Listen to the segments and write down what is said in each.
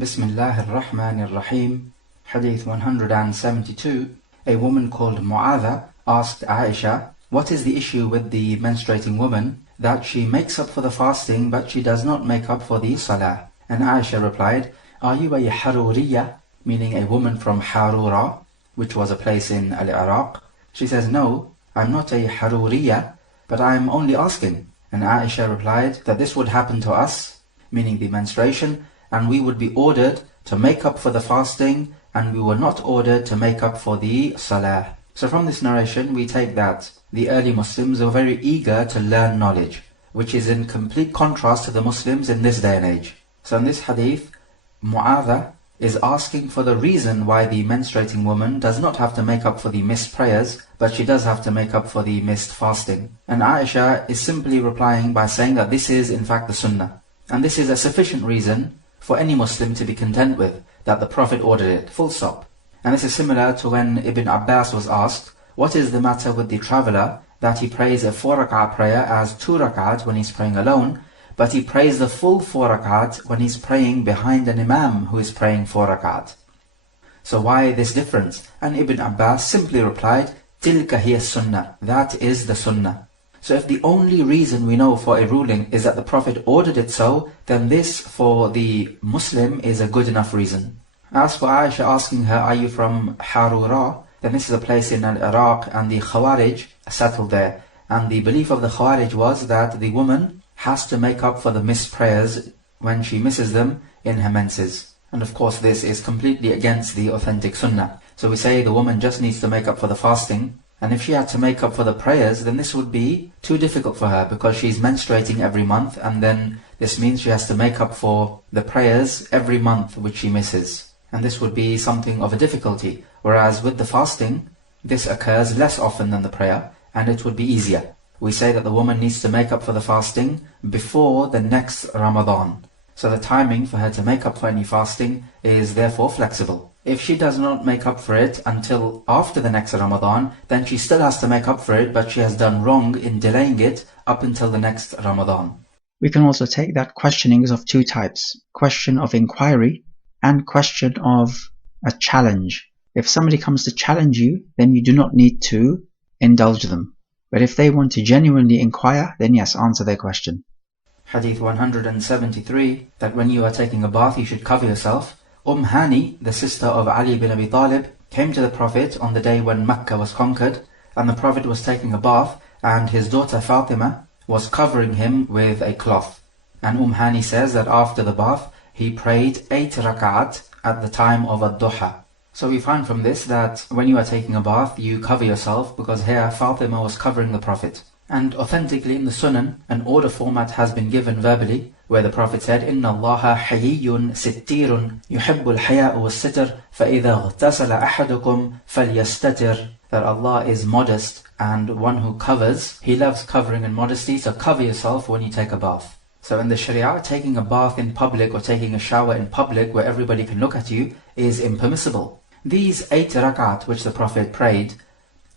Bismillahir Rahmanir Rahim. Hadith 172. A woman called Mu'adha asked Aisha, what is the issue with the menstruating woman, that she makes up for the fasting but she does not make up for the salah? And Aisha replied, are you a Haruriya, meaning a woman from Harura, which was a place in Iraq? She says, no, I'm not a Haruriya, but I'm only asking. And Aisha replied that this would happen to us, meaning the menstruation, and we would be ordered to make up for the fasting, and we were not ordered to make up for the salah. So from this narration we take that the early Muslims were very eager to learn knowledge, which is in complete contrast to the Muslims in this day and age. So in this hadith, Mu'adha is asking for the reason why the menstruating woman does not have to make up for the missed prayers, but she does have to make up for the missed fasting. And Aisha is simply replying by saying that this is in fact the sunnah. And this is a sufficient reason for any Muslim to be content with, that the Prophet ordered it, full stop. And this is similar to when Ibn Abbas was asked, what is the matter with the traveller, that he prays a 4 rak'ah prayer as 2 rak'ahs when he's praying alone, but he prays the full 4 rak'ahs when he's praying behind an imam who is praying 4 rak'ahs. So why this difference? And Ibn Abbas simply replied, Tilka hiya sunnah, that is the sunnah. So if the only reason we know for a ruling is that the Prophet ordered it so, then this for the Muslim is a good enough reason. As for Aisha asking her, are you from Harura? Then this is a place in Iraq, and the Khawarij settled there. And the belief of the Khawarij was that the woman has to make up for the missed prayers when she misses them in her menses. And of course this is completely against the authentic sunnah. So we say the woman just needs to make up for the fasting, and if she had to make up for the prayers, then this would be too difficult for her, because she's menstruating every month, and then this means she has to make up for the prayers every month which she misses. And this would be something of a difficulty. Whereas with the fasting, this occurs less often than the prayer, and it would be easier. We say that the woman needs to make up for the fasting before the next Ramadan. So the timing for her to make up for any fasting is therefore flexible. If she does not make up for it until after the next Ramadan, then she still has to make up for it, but she has done wrong in delaying it up until the next Ramadan. We can also take that questioning is of two types: question of inquiry and question of a challenge. If somebody comes to challenge you, then you do not need to indulge them. But if they want to genuinely inquire, then yes, answer their question. Hadith 173, that when you are taking a bath you should cover yourself. Hani, the sister of Ali bin Abi Talib, came to the Prophet on the day when Mecca was conquered, and the Prophet was taking a bath, and his daughter Fatima was covering him with a cloth. And Hani says that after the bath, he prayed 8 rak'at at the time of ad-duha. So we find from this that when you are taking a bath, you cover yourself, because here Fatima was covering the Prophet. And authentically in the Sunan, an order format has been given verbally, where the Prophet said, Inna Allaha hayyun sittirun yuhibbul haya'u was-sitr fa-idha ghtasala ahadukum falyastatir. That Allah is modest and one who covers. He loves covering and modesty, so cover yourself when you take a bath. So in the Sharia, taking a bath in public or taking a shower in public where everybody can look at you is impermissible. These 8 rak'at which the Prophet prayed,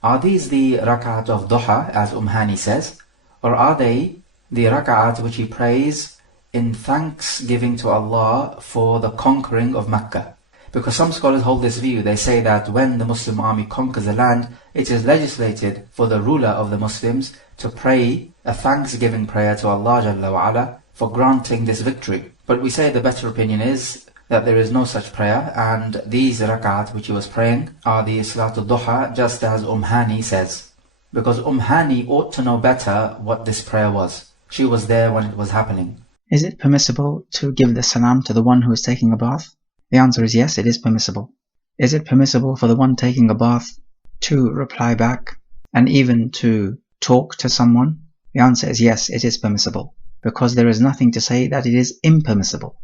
are these the rak'at of duha, as Hani says, or are they the rak'at which he prays in thanksgiving to Allah for the conquering of Mecca? Because some scholars hold this view. They say that when the Muslim army conquers a land, it is legislated for the ruler of the Muslims to pray a thanksgiving prayer to Allah Jalla wa Ala for granting this victory. But we say the better opinion is that there is no such prayer, and these rak'at which he was praying are the Salatul Duha, just as Hani says. Because Hani ought to know better what this prayer was. She was there when it was happening. Is it permissible to give the salam to the one who is taking a bath? The answer is yes, it is permissible. Is it permissible for the one taking a bath to reply back and even to talk to someone? The answer is yes, it is permissible, because there is nothing to say that it is impermissible.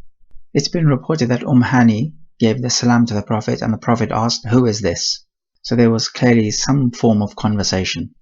It's been reported that Hani gave the salam to the Prophet, and the Prophet asked, who is this? So there was clearly some form of conversation.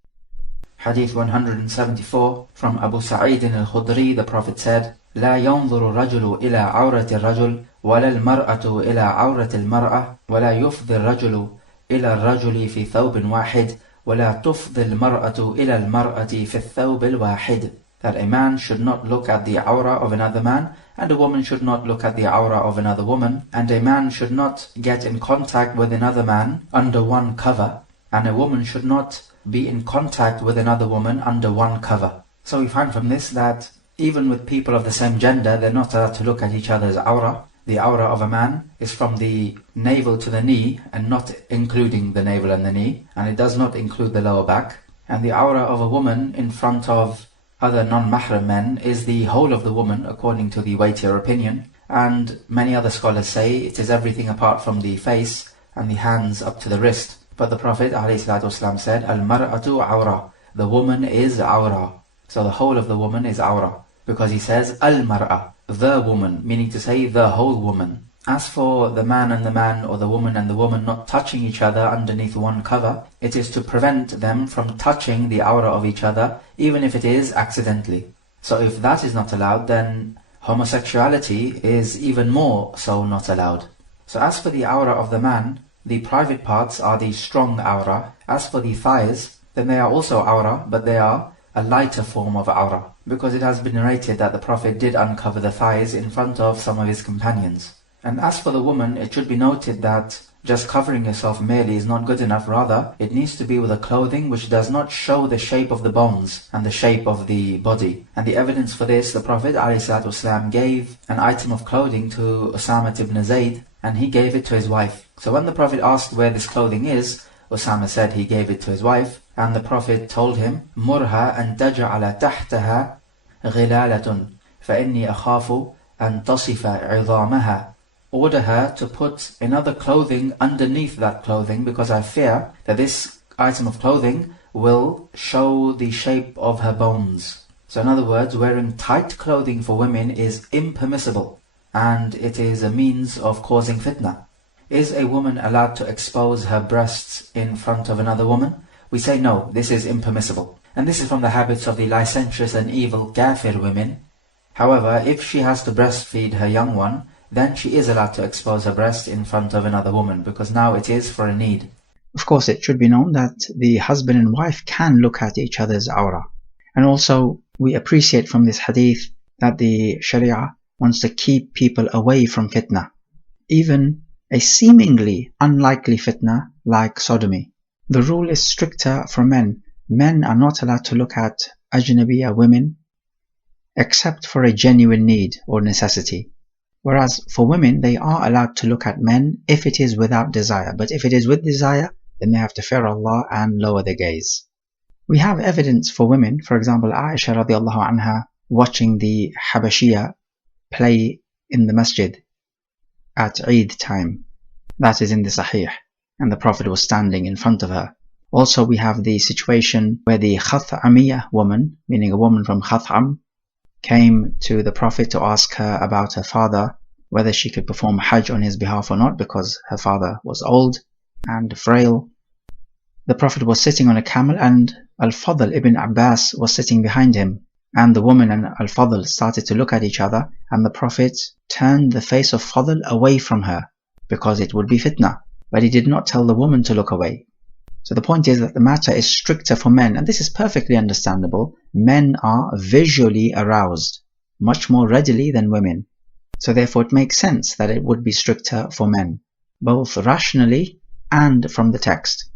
Hadith 174, from Abu Sa'id al-Khudri, the Prophet said, لا ينظر الرجل إلى عورة الرجل ولا المرأة إلى عورة المرأة ولا يفضي الرجل إلى الرجل في ثوب واحد ولا تفضي المرأة إلى المرأة في الثوب الواحد. that a man should not look at the awrah of another man, and a woman should not look at the awrah of another woman, and a man should not get in contact with another man under one cover, and a woman should not be in contact with another woman under one cover. So we find from this that even with people of the same gender, they're not allowed to look at each other's awrah. The awrah of a man is from the navel to the knee, and not including the navel and the knee, and it does not include the lower back. And the awrah of a woman in front of other non-mahram men is the whole of the woman, according to the weightier opinion. And many other scholars say it is everything apart from the face and the hands up to the wrist. But the Prophet ﷺ said, Al-mar'atu awra, the woman is awra. So the whole of the woman is awra, because he says al-mar'a, the woman, meaning to say the whole woman. As for the man and the man, or the woman and the woman not touching each other underneath one cover, it is to prevent them from touching the awrah of each other, even if it is accidentally. So if that is not allowed, then homosexuality is even more so not allowed. So as for the awrah of the man, the private parts are the strong awrah. As for the thighs, then they are also awrah, but they are a lighter form of awrah, because it has been narrated that the Prophet did uncover the thighs in front of some of his companions. And as for the woman, it should be noted that just covering yourself merely is not good enough. Rather, it needs to be with a clothing which does not show the shape of the bones and the shape of the body. And the evidence for this, the Prophet ﷺ gave an item of clothing to Usama ibn Zayd, and he gave it to his wife. So when the Prophet asked where this clothing is, Usama said he gave it to his wife, and the Prophet told him, Murha an taj'ala tahtaha ghilalatun, fa inni akhafu an tasifa 'idhamaha. Order her to put another clothing underneath that clothing, because I fear that this item of clothing will show the shape of her bones. So in other words, wearing tight clothing for women is impermissible, and it is a means of causing fitna. Is a woman allowed to expose her breasts in front of another woman? We say no, this is impermissible. And this is from the habits of the licentious and evil kafir women. However, if she has to breastfeed her young one, then she is allowed to expose her breast in front of another woman, because now it is for a need. Of course, it should be known that the husband and wife can look at each other's awrah. And also, we appreciate from this hadith that the Sharia wants to keep people away from fitna. Even a seemingly unlikely fitna like sodomy. The rule is stricter for men. Men are not allowed to look at ajnabiya women except for a genuine need or necessity. Whereas for women, they are allowed to look at men if it is without desire. But if it is with desire, then they have to fear Allah and lower their gaze. We have evidence for women, for example, Aisha radiallahu anha watching the Habashiyya play in the masjid at Eid time. That is in the Sahih. And the Prophet was standing in front of her. Also we have the situation where the Khath'amiyya woman, meaning a woman from Khath'am, came to the Prophet to ask her about her father, whether she could perform Hajj on his behalf or not, because her father was old and frail. The Prophet was sitting on a camel, and Al-Fadl ibn Abbas was sitting behind him. And the woman and Al-Fadl started to look at each other, and the Prophet turned the face of Fadl away from her, because it would be fitna. But he did not tell the woman to look away. So the point is that the matter is stricter for men, and this is perfectly understandable. Men are visually aroused much more readily than women. So therefore it makes sense that it would be stricter for men, both rationally and from the text.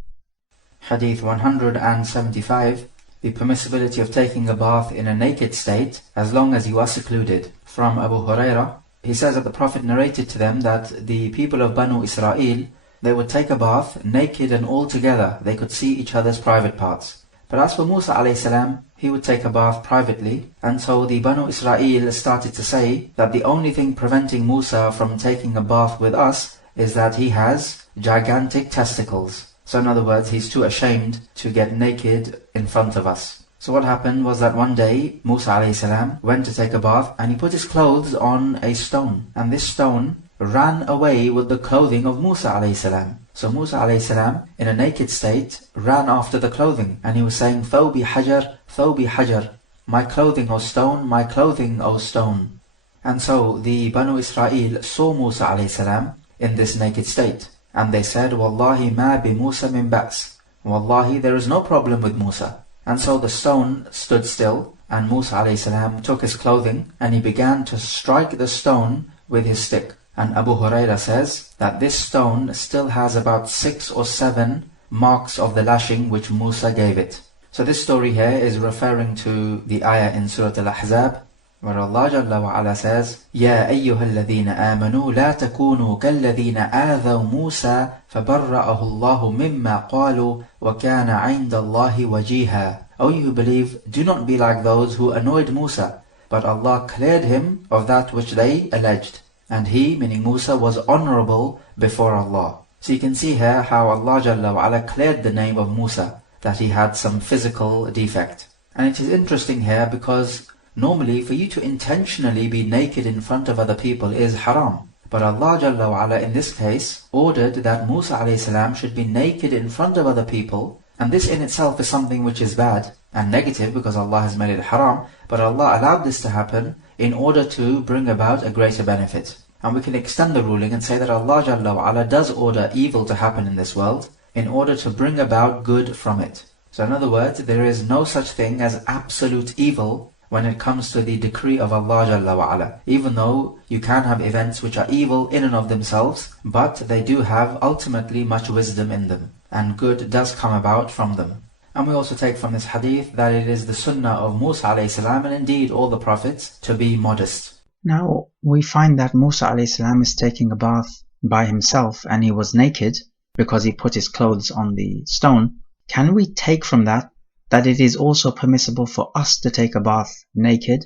Hadith 175. The permissibility of taking a bath in a naked state as long as you are secluded. From Abu Hurairah, he says that the Prophet narrated to them that the people of Banu Israel, they would take a bath naked and all together. They could see each other's private parts. But as for Musa alayhi he would take a bath privately, and so the Banu Israel started to say that the only thing preventing Musa from taking a bath with us is that he has gigantic testicles. So in other words, he's too ashamed to get naked in front of us. So what happened was that one day Musa alayhi went to take a bath, and he put his clothes on a stone, and this stone ran away with the clothing of Musa alayhi. So Musa alayhi in a naked state ran after the clothing, and he was saying, Thawbi hajar, Thawbi hajar, my clothing O stone, my clothing O stone. And so the Banu Israel saw Musa alayhi in this naked state, and they said, Wallahi ma bi Musa min ba's, Wallahi there is no problem with Musa. And so the stone stood still, and Musa a.s. took his clothing and he began to strike the stone with his stick. And Abu Huraira says that this stone still has about 6 or 7 marks of the lashing which Musa gave it. So this story here is referring to the ayah in Surah Al-Ahzab, where Allah Jalla wa Ala says, يَا أَيُّهَا الَّذِينَ آمَنُوا لَا تَكُونُوا كَالَّذِينَ آذَوْا مُوسَى فَبَرَّأَهُ اللَّهُ مِمَّا قَالُوا وَكَانَ عِنْدَ اللَّهِ وَجِيهًا. O you who believe, do not be like those who annoyed Musa, but Allah cleared him of that which they alleged. And he, meaning Musa, was honorable before Allah. So you can see here how Allah Jalla wa Ala cleared the name of Musa, that he had some physical defect. And it is interesting here because normally for you to intentionally be naked in front of other people is haram. But Allah Jalla wa Ala in this case ordered that Musa a.s. should be naked in front of other people, and this in itself is something which is bad and negative because Allah has made it haram, but Allah allowed this to happen in order to bring about a greater benefit. And we can extend the ruling and say that Allah Jalla wa Ala does order evil to happen in this world in order to bring about good from it. So in other words, there is no such thing as absolute evil when it comes to the decree of Allah Jalla wa Ala. Even though you can have events which are evil in and of themselves, but they do have ultimately much wisdom in them, and good does come about from them. And we also take from this hadith that it is the sunnah of Musa a.s. and indeed all the prophets to be modest. Now, we find that Musa a.s. is taking a bath by himself and he was naked because he put his clothes on the stone. Can we take from that it is also permissible for us to take a bath naked?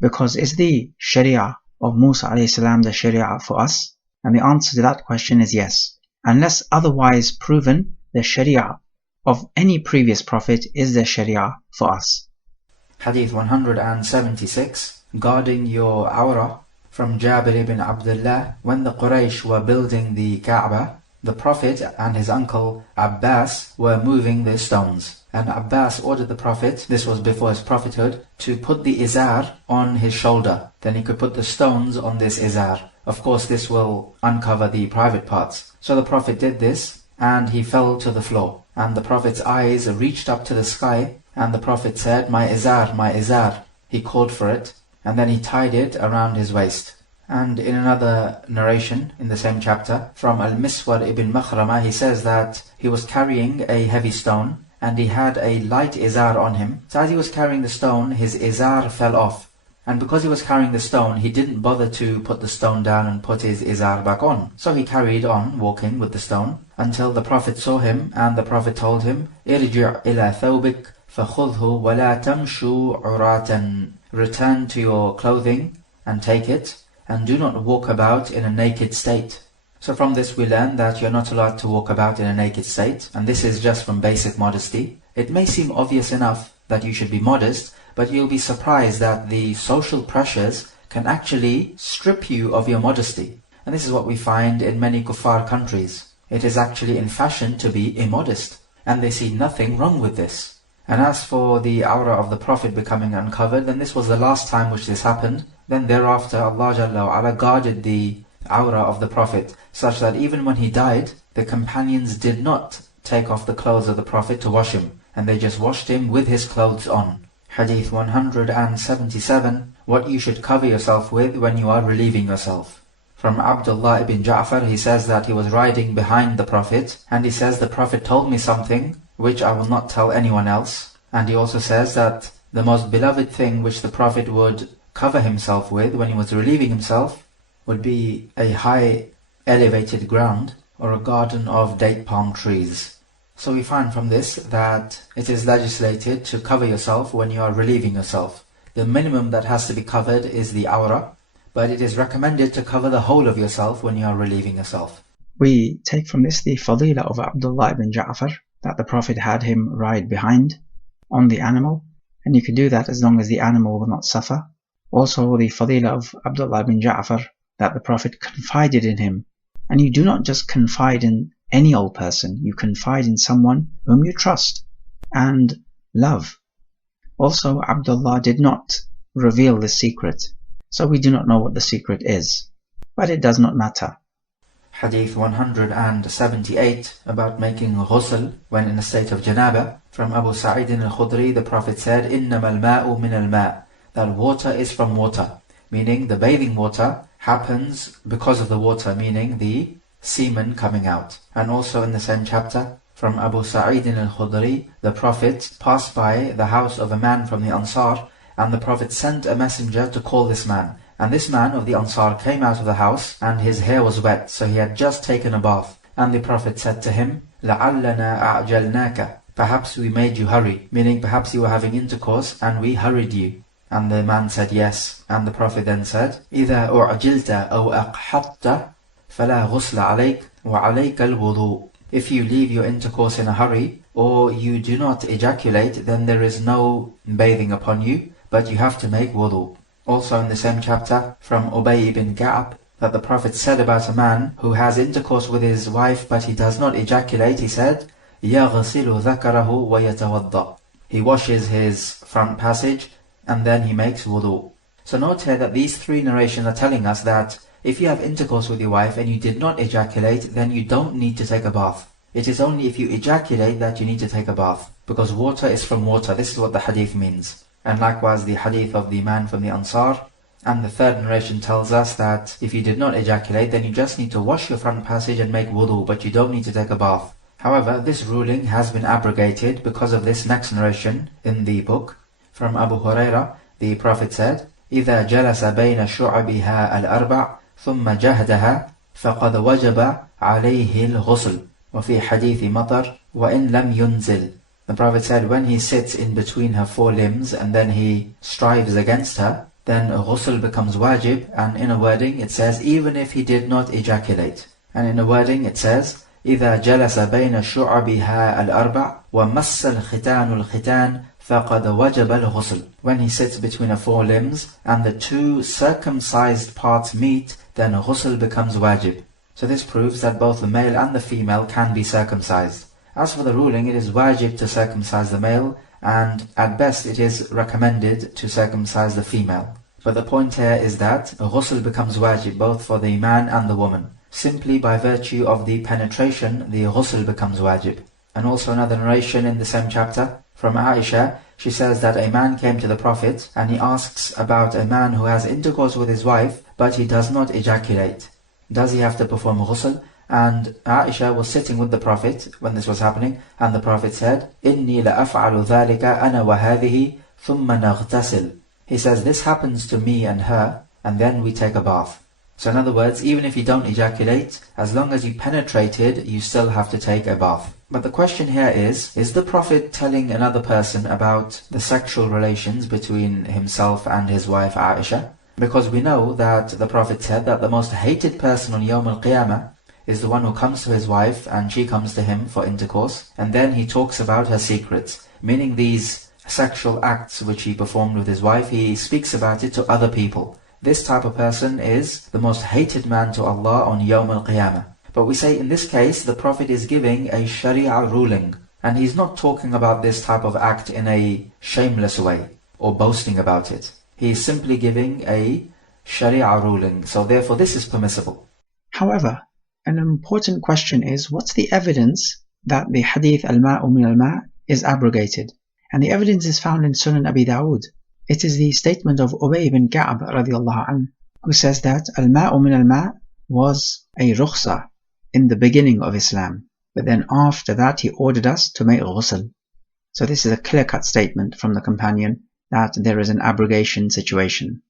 Because is the Sharia of Musa a.s. the Sharia for us? And the answer to that question is yes. Unless otherwise proven, the Sharia of any previous prophet is the Sharia for us. Hadith 176, guarding your awrah, from Jabir ibn Abdullah. When the Quraysh were building the Kaaba, the Prophet and his uncle Abbas were moving the stones. And Abbas ordered the Prophet, this was before his prophethood, to put the izar on his shoulder. Then he could put the stones on this izar. Of course, this will uncover the private parts. So the Prophet did this, and he fell to the floor. And the Prophet's eyes reached up to the sky, and the Prophet said, my izar, my izar. He called for it, and then he tied it around his waist. And in another narration, in the same chapter, from Al-Miswar ibn Makhrama, he says that he was carrying a heavy stone, and he had a light izar on him. So as he was carrying the stone, his izar fell off. And because he was carrying the stone, he didn't bother to put the stone down and put his izar back on. So he carried on walking with the stone until the Prophet saw him, and the Prophet told him, "Irji' ila thawbik fakhudhu wa la tamshu uratan." Return to your clothing and take it, and do not walk about in a naked state. So from this we learn that you're not allowed to walk about in a naked state, and this is just from basic modesty. It may seem obvious enough that you should be modest, but you'll be surprised that the social pressures can actually strip you of your modesty. And this is what we find in many kuffar countries. It is actually in fashion to be immodest, and they see nothing wrong with this. And as for the awrah of the Prophet becoming uncovered, then this was the last time which this happened. Then thereafter Allah Jalla wa Ala guarded the awrah of the Prophet, such that even when he died, the companions did not take off the clothes of the Prophet to wash him, and they just washed him with his clothes on. Hadith 177, what you should cover yourself with when you are relieving yourself. From Abdullah ibn Ja'far, he says that he was riding behind the Prophet, and he says the Prophet told me something which I will not tell anyone else. And he also says that the most beloved thing which the Prophet would cover himself with when he was relieving himself would be a high elevated ground or a garden of date palm trees. So we find from this that it is legislated to cover yourself when you are relieving yourself. The minimum that has to be covered is the awrah, but it is recommended to cover the whole of yourself when you are relieving yourself. We take from this the fadila of Abdullah ibn Ja'far, that the Prophet had him ride behind on the animal, and you can do that as long as the animal will not suffer. Also the fadila of Abdullah ibn Ja'far, that the Prophet confided in him. And you do not just confide in any old person, you confide in someone whom you trust and love. Also, Abdullah did not reveal the secret, so we do not know what the secret is, but it does not matter. Hadith 178 about making ghusl when in a state of janaba. From Abu Sa'id al-Khudri, the Prophet said, إِنَّمَا الْمَاءُ مِنَ الْمَاءِ, that water is from water, meaning the bathing water happens because of the water, meaning the semen coming out. And also in the same chapter, from Abu Sa'id al-Khudri, the Prophet passed by the house of a man from the Ansar, and the Prophet sent a messenger to call this man. And this man of the Ansar came out of the house, and his hair was wet, so he had just taken a bath. And the Prophet said to him, لَعَلَّنَا أَعْجَلْنَاكَ, perhaps we made you hurry, meaning perhaps you were having intercourse and we hurried you. And the man said yes. And the Prophet then said, إِذَا أُعْجِلْتَ أَوْ أَقْحَطْتَ فَلَا غُسْلَ عَلَيْكَ وَعَلَيْكَ الْوُضُوء. If you leave your intercourse in a hurry, or you do not ejaculate, then there is no bathing upon you, but you have to make wudu. Also in the same chapter, from Ubay ibn Ka'ab, that the Prophet said about a man who has intercourse with his wife but he does not ejaculate, he said, يَغْسِلُ ذَكَرَهُ وَيَتَوَضَّأ. He washes his front passage and then he makes wudu. So note here that these three narrations are telling us that if you have intercourse with your wife and you did not ejaculate, then you don't need to take a bath. It is only if you ejaculate that you need to take a bath, because water is from water. This is what the hadith means. And likewise the hadith of the man from the Ansar. And the third narration tells us that if you did not ejaculate, then you just need to wash your front passage and make wudu, but you don't need to take a bath. However, this ruling has been abrogated because of this next narration in the book. From Abu Hurairah, the Prophet said, إِذَا جَلَسَ بَيْنَ شُعَبِهَا الْأَرْبَعِ ثُمَّ جَهْدَهَا فَقَدْ وَجَبَ عَلَيْهِ الْغُسْلُ وَفِي حَدِيثِ مَطَرٍ وَإِنْ لَمْ يُنْزِلْ. The Prophet said, when he sits in between her four limbs and then he strives against her, then ghusl becomes wajib. And in a wording it says, even if he did not ejaculate. And in a wording it says, إِذَا جَلَسَ بَيْنَ شُعَبِهَا الْأَرْبَعِ وَمَسَّ الْخِتَانُ الْخِتَانِ فَقَدْ وَجَبَ الْغُسْلُ. When he sits between her four limbs and the two circumcised parts meet, then ghusl becomes wajib. So this proves that both the male and the female can be circumcised. As for the ruling, it is wajib to circumcise the male, and at best it is recommended to circumcise the female. But the point here is that ghusl becomes wajib both for the man and the woman. Simply by virtue of the penetration, the ghusl becomes wajib. And also another narration in the same chapter, from Aisha, she says that a man came to the Prophet and he asks about a man who has intercourse with his wife, but he does not ejaculate. Does he have to perform ghusl? And Aisha was sitting with the Prophet when this was happening, and the Prophet said, إِنِّي لَأَفْعَلُ ذَلِكَ أَنَا وَهَذِهِ ثُمَّ نَغْتَسِلْ. He says, this happens to me and her, and then we take a bath. So in other words, even if you don't ejaculate, as long as you penetrated, you still have to take a bath. But the question here is the Prophet telling another person about the sexual relations between himself and his wife Aisha? Because we know that the Prophet said that the most hated person on Yawm al-Qiyamah is the one who comes to his wife and she comes to him for intercourse, and then he talks about her secrets, meaning these sexual acts which he performed with his wife, he speaks about it to other people. This type of person is the most hated man to Allah on Yawm al-Qiyamah. But we say in this case, the Prophet is giving a Sharia ruling, and he's not talking about this type of act in a shameless way, or boasting about it. He is simply giving a Sharia ruling, so therefore this is permissible. However, an important question is, what's the evidence that the hadith al-ma'u min al-ma' is abrogated? And the evidence is found in Sunan Abi Dawood. It is the statement of Ubay ibn Ka'ab radiallahu anhu, who says that al-ma'u min al-ma' was a rukhsa in the beginning of Islam, but then after that he ordered us to make ghusl. So this is a clear-cut statement from the companion that there is an abrogation situation.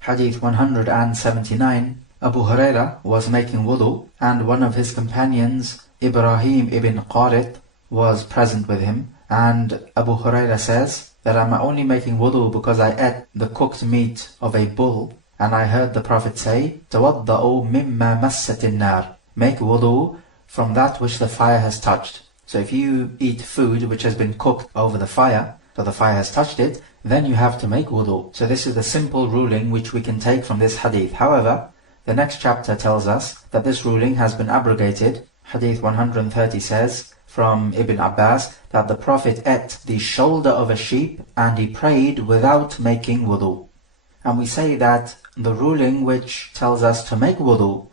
Hadith 179. Abu Hurairah was making wudu, and one of his companions, Ibrahim ibn Qarit, was present with him. And Abu Hurairah says that I'm only making wudu because I ate the cooked meat of a bull, and I heard the Prophet say, تَوَضَّأُوا مِمَّا مَسَّتِ النَّارِ. Make wudu from that which the fire has touched. So if you eat food which has been cooked over the fire, so the fire has touched it, then you have to make wudu. So this is the simple ruling which we can take from this hadith. However, the next chapter tells us that this ruling has been abrogated. Hadith 130 says from Ibn Abbas that the Prophet ate the shoulder of a sheep and he prayed without making wudu. And we say that the ruling which tells us to make wudu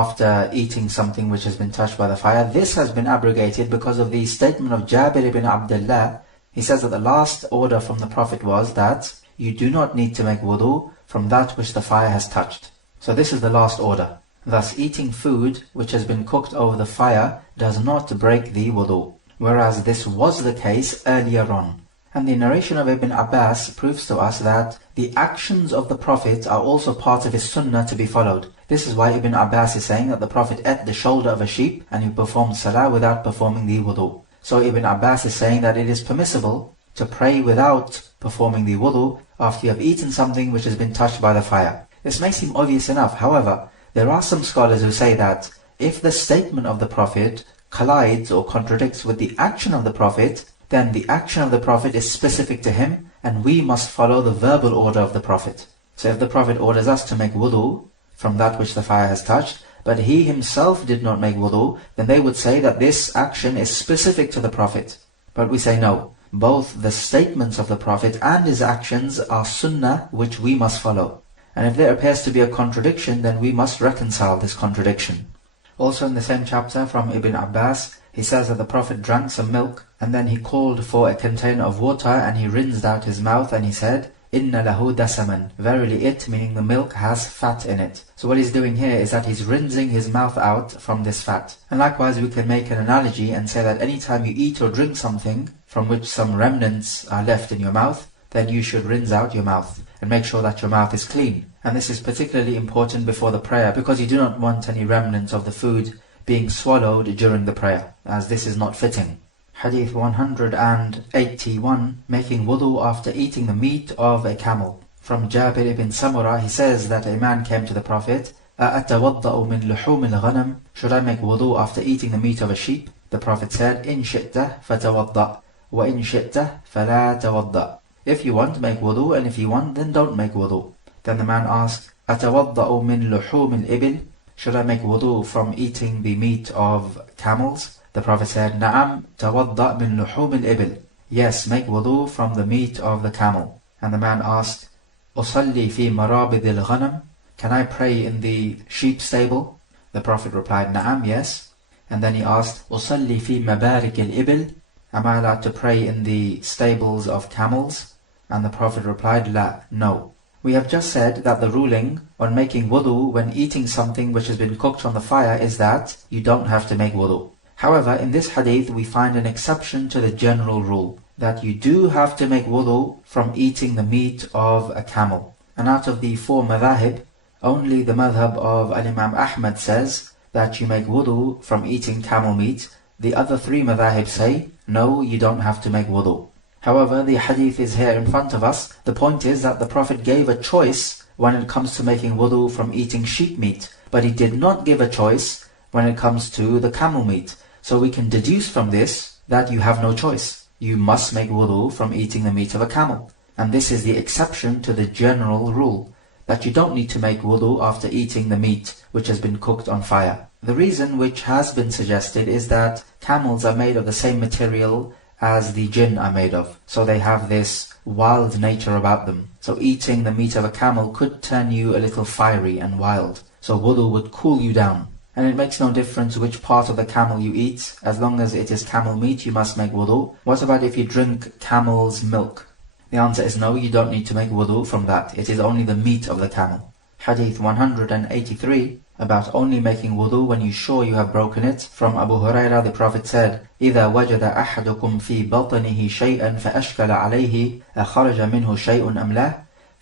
after eating something which has been touched by the fire. This has been abrogated because of the statement of Jabir ibn Abdullah. He says that the last order from the Prophet was that you do not need to make wudu from that which the fire has touched. So this is the last order. Thus, eating food which has been cooked over the fire does not break the wudu, whereas this was the case earlier on. And the narration of Ibn Abbas proves to us that the actions of the Prophet are also part of his sunnah to be followed. This is why Ibn Abbas is saying that the Prophet ate the shoulder of a sheep and he performed salah without performing the wudu. So Ibn Abbas is saying that it is permissible to pray without performing the wudu after you have eaten something which has been touched by the fire. This may seem obvious enough. However, there are some scholars who say that if the statement of the Prophet collides or contradicts with the action of the Prophet, then the action of the Prophet is specific to him and we must follow the verbal order of the Prophet. So if the Prophet orders us to make wudu from that which the fire has touched, but he himself did not make wudu, then they would say that this action is specific to the Prophet. But we say no. Both the statements of the Prophet and his actions are sunnah which we must follow. And if there appears to be a contradiction, then we must reconcile this contradiction. Also in the same chapter from Ibn Abbas, he says that the Prophet drank some milk and then he called for a container of water and he rinsed out his mouth and he said, Inna lahu dasaman. Verily it, meaning the milk, has fat in it. So what he's doing here is that he's rinsing his mouth out from this fat. And likewise we can make an analogy and say that anytime you eat or drink something from which some remnants are left in your mouth, then you should rinse out your mouth and make sure that your mouth is clean. And this is particularly important before the prayer because you do not want any remnants of the food being swallowed during the prayer, as this is not fitting. Hadith 181, making wudu after eating the meat of a camel. From Jabir ibn Samurah, he says that a man came to the Prophet, أَأَتَوَضَّأُ مِنْ لُحُومِ الْغَنَمِ. Should I make wudu after eating the meat of a sheep? The Prophet said, إِن شِئْتَ فَتَوَضَّأْ وَإِن شِئْتَ فَلَا تَوَضَّأْ. If you want, make wudu, and if you want, then don't make wudu. Then the man asked, أَتَوَضَّأُ مِنْ لُحُومِ الْإِبِلِ. Should I make wudu from eating the meat of camels? The Prophet said, Na'am, tawadda' min luhum al-ibil. Yes, make wudu from the meat of the camel. And the man asked, Usalli fi marabid al-ghanam. Can I pray in the sheep stable? The Prophet replied, Na'am, yes. And then he asked, Usalli fi mabarik al-ibil. Am I allowed to pray in the stables of camels? And the Prophet replied, La, no. We have just said that the ruling on making wudu when eating something which has been cooked on the fire is that you don't have to make wudu. However, in this hadith we find an exception to the general rule, that you do have to make wudu from eating the meat of a camel. And out of the 4 madhahib, only the madhab of Al-Imam Ahmad says that you make wudu from eating camel meat. The other 3 madhahib say, no, you don't have to make wudu. However, the hadith is here in front of us. The point is that the Prophet gave a choice when it comes to making wudu from eating sheep meat, but he did not give a choice when it comes to the camel meat. So we can deduce from this that you have no choice. You must make wudu from eating the meat of a camel. And this is the exception to the general rule, that you don't need to make wudu after eating the meat which has been cooked on fire. The reason which has been suggested is that camels are made of the same material as the jinn are made of. So they have this wild nature about them. So eating the meat of a camel could turn you a little fiery and wild. So wudu would cool you down. And it makes no difference which part of the camel you eat. As long as it is camel meat, you must make wudu. What about if you drink camel's milk? The answer is no, you don't need to make wudu from that. It is only the meat of the camel. Hadith 183, about only making wudu when you're sure you have broken it. From Abu Hurairah, the Prophet said, إِذَا وَجَدَ أَحَدُكُمْ فِي بَطْنِهِ شَيْئًا فَأَشْكَلَ عَلَيْهِ أَخَرَجَ مِنْهُ شَيْءٌ أَمْ لَهُ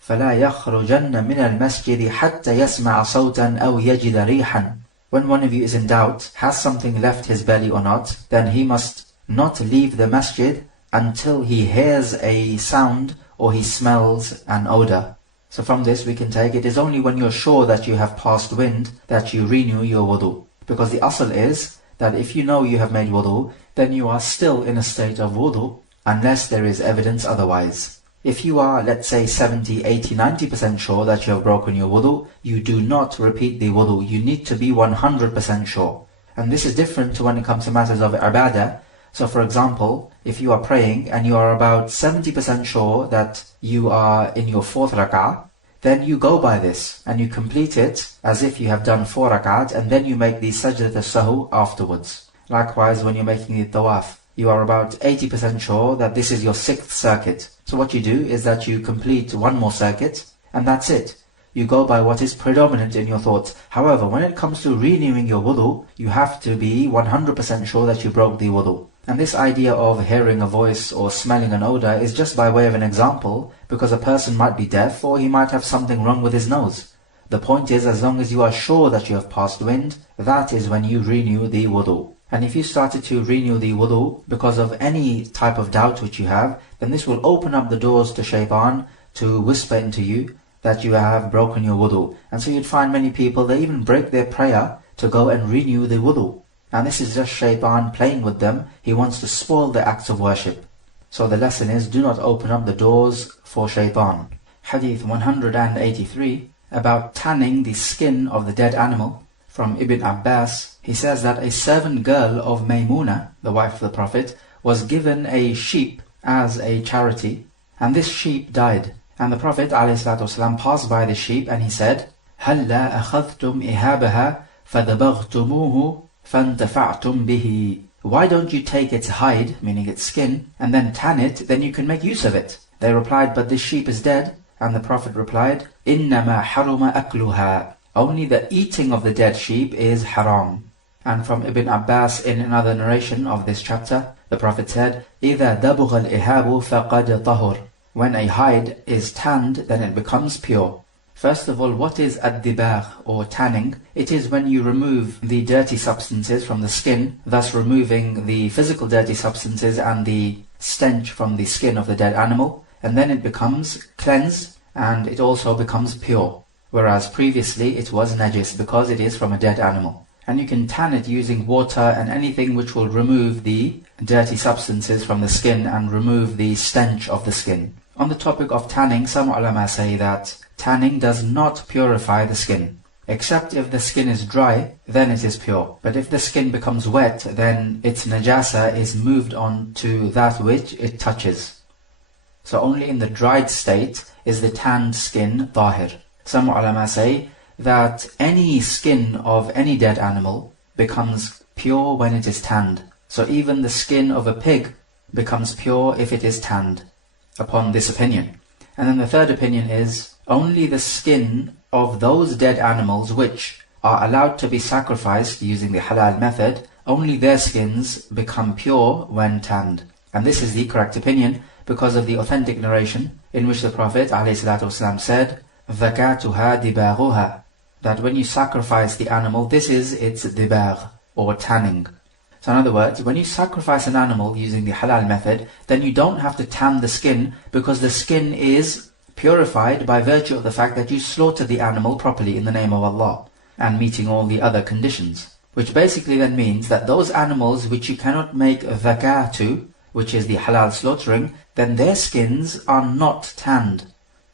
فَلَا يَخْرُجَنَّ مِنَ الْمَسْجِدِ حَتَّى يَسْمَعَ صَوْتًا أَوْ يَجِدَ رِيحًا. When one of you is in doubt, has something left his belly or not, then he must not leave the masjid until he hears a sound or he smells an odor. So from this we can take it is only when you're sure that you have passed wind that you renew your wudu. Because the asl is that if you know you have made wudu, then you are still in a state of wudu unless there is evidence otherwise. If you are, let's say, 70, 80, 90% sure that you have broken your wudu, you do not repeat the wudu. You need to be 100% sure. And this is different to when it comes to matters of ibadah. So for example, if you are praying and you are about 70% sure that you are in your 4th rak'ah, then you go by this and you complete it as if you have done 4 rak'at, and then you make the sajdat as-sahu afterwards. Likewise, when you're making the tawaf, you are about 80% sure that this is your 6th circuit. So what you do is that you complete 1 more circuit, and that's it. You go by what is predominant in your thoughts. However, when it comes to renewing your wudu, you have to be 100% sure that you broke the wudu. And this idea of hearing a voice or smelling an odor is just by way of an example, because a person might be deaf or he might have something wrong with his nose. The point is, as long as you are sure that you have passed wind, that is when you renew the wudu. And if you started to renew the wudu because of any type of doubt which you have, then this will open up the doors to shaitan to whisper into you that you have broken your wudu. And so you'd find many people, they even break their prayer to go and renew the wudu. And this is just shaitan playing with them. He wants to spoil the acts of worship. So the lesson is, do not open up the doors for shaitan. Hadith 183, about tanning the skin of the dead animal. From Ibn Abbas, he says that a servant girl of Maymuna, the wife of the Prophet, was given a sheep as a charity, and this sheep died. And the Prophet ﷺ passed by the sheep and he said, هَلَّا أَخَذْتُمْ إِهَابَهَا فَذَبَغْتُمُوهُ فَانْتَفَعْتُمْ بِهِ. Why don't you take its hide, meaning its skin, and then tan it, then you can make use of it? They replied, but this sheep is dead. And the Prophet replied, إِنَّمَا حَرُمَ أَكْلُهَا. Only the eating of the dead sheep is haram. And from Ibn Abbas in another narration of this chapter, the Prophet said, إِذَا دَبُغَ الْإِهَابُ فَقَدْ طَهُرْ. When a hide is tanned, then it becomes pure. First of all, what is ad-dibagh or tanning? It is when you remove the dirty substances from the skin, thus removing the physical dirty substances and the stench from the skin of the dead animal, and then it becomes cleansed and it also becomes pure. Whereas previously it was najis because it is from a dead animal. And you can tan it using water and anything which will remove the dirty substances from the skin and remove the stench of the skin. On the topic of tanning, some ulama say that tanning does not purify the skin. Except if the skin is dry, then it is pure. But if the skin becomes wet, then its najasa is moved on to that which it touches. So only in the dried state is the tanned skin tahir. Some ulama say that any skin of any dead animal becomes pure when it is tanned. So even the skin of a pig becomes pure if it is tanned, upon this opinion. And then the third opinion is only the skin of those dead animals which are allowed to be sacrificed using the halal method, only their skins become pure when tanned. And this is the correct opinion because of the authentic narration in which the Prophet ﷺ said, ذَكَاتُهَا دِبَاغُهَا, that when you sacrifice the animal, this is its dibagh, or tanning. So in other words, when you sacrifice an animal using the halal method, then you don't have to tan the skin because the skin is purified by virtue of the fact that you slaughtered the animal properly in the name of Allah and meeting all the other conditions. Which basically then means that those animals which you cannot make zakah to, which is the halal slaughtering, then their skins are not tanned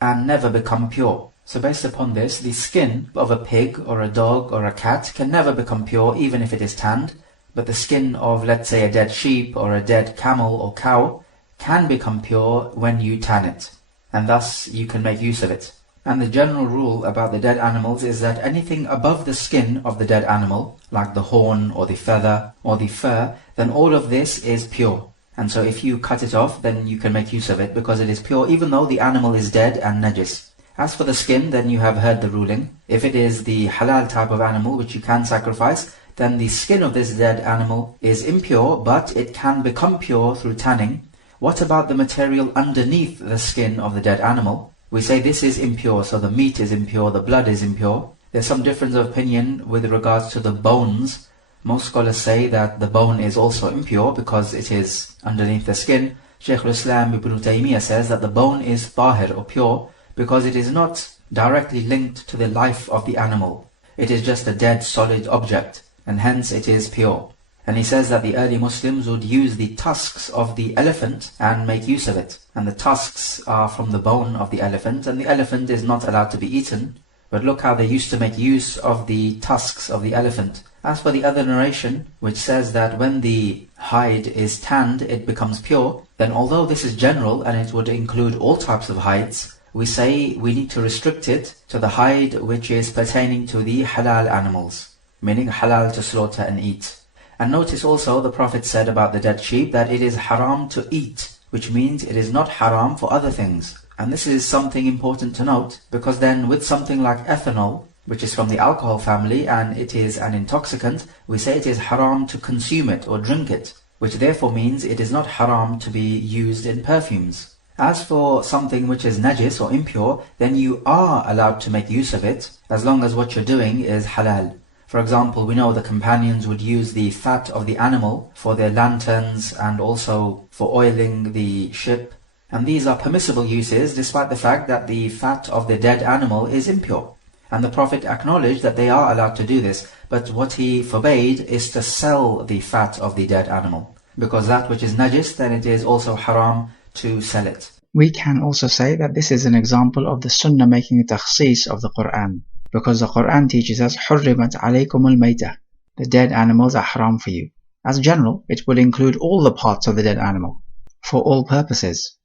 and never become pure. So based upon this, the skin of a pig or a dog or a cat can never become pure even if it is tanned, but the skin of, let's say, a dead sheep or a dead camel or cow can become pure when you tan it, and thus you can make use of it. And the general rule about the dead animals is that anything above the skin of the dead animal, like the horn or the feather or the fur, then all of this is pure. And so if you cut it off, then you can make use of it because it is pure even though the animal is dead and najis. As for the skin, then you have heard the ruling. If it is the halal type of animal which you can sacrifice, then the skin of this dead animal is impure, but it can become pure through tanning. What about the material underneath the skin of the dead animal? We say this is impure, so the meat is impure, the blood is impure. There's some difference of opinion with regards to the bones. Most scholars say that the bone is also impure because it is underneath the skin. Shaykh al-Islam Ibn Taymiyyah says that the bone is tahir or pure because it is not directly linked to the life of the animal. It is just a dead solid object, and hence it is pure. And he says that the early Muslims would use the tusks of the elephant and make use of it. And the tusks are from the bone of the elephant, and the elephant is not allowed to be eaten. But look how they used to make use of the tusks of the elephant. As for the other narration, which says that when the hide is tanned, it becomes pure, then although this is general and it would include all types of hides, we say we need to restrict it to the hide which is pertaining to the halal animals, meaning halal to slaughter and eat. And notice also the Prophet said about the dead sheep that it is haram to eat, which means it is not haram for other things. And this is something important to note, because then with something like ethanol, which is from the alcohol family and it is an intoxicant, we say it is haram to consume it or drink it, which therefore means it is not haram to be used in perfumes. As for something which is najis or impure, then you are allowed to make use of it, as long as what you're doing is halal. For example, we know the companions would use the fat of the animal for their lanterns and also for oiling the ship. And these are permissible uses despite the fact that the fat of the dead animal is impure. And the Prophet acknowledged that they are allowed to do this, but what he forbade is to sell the fat of the dead animal. Because that which is najis, then it is also haram to sell it. We can also say that this is an example of the Sunnah making a takhsis of the Quran, because the Quran teaches us حُرِّمَتْ عَلَيْكُمُ الْمَيْتَةِ, the dead animals are haram for you. As general, it would include all the parts of the dead animal, for all purposes.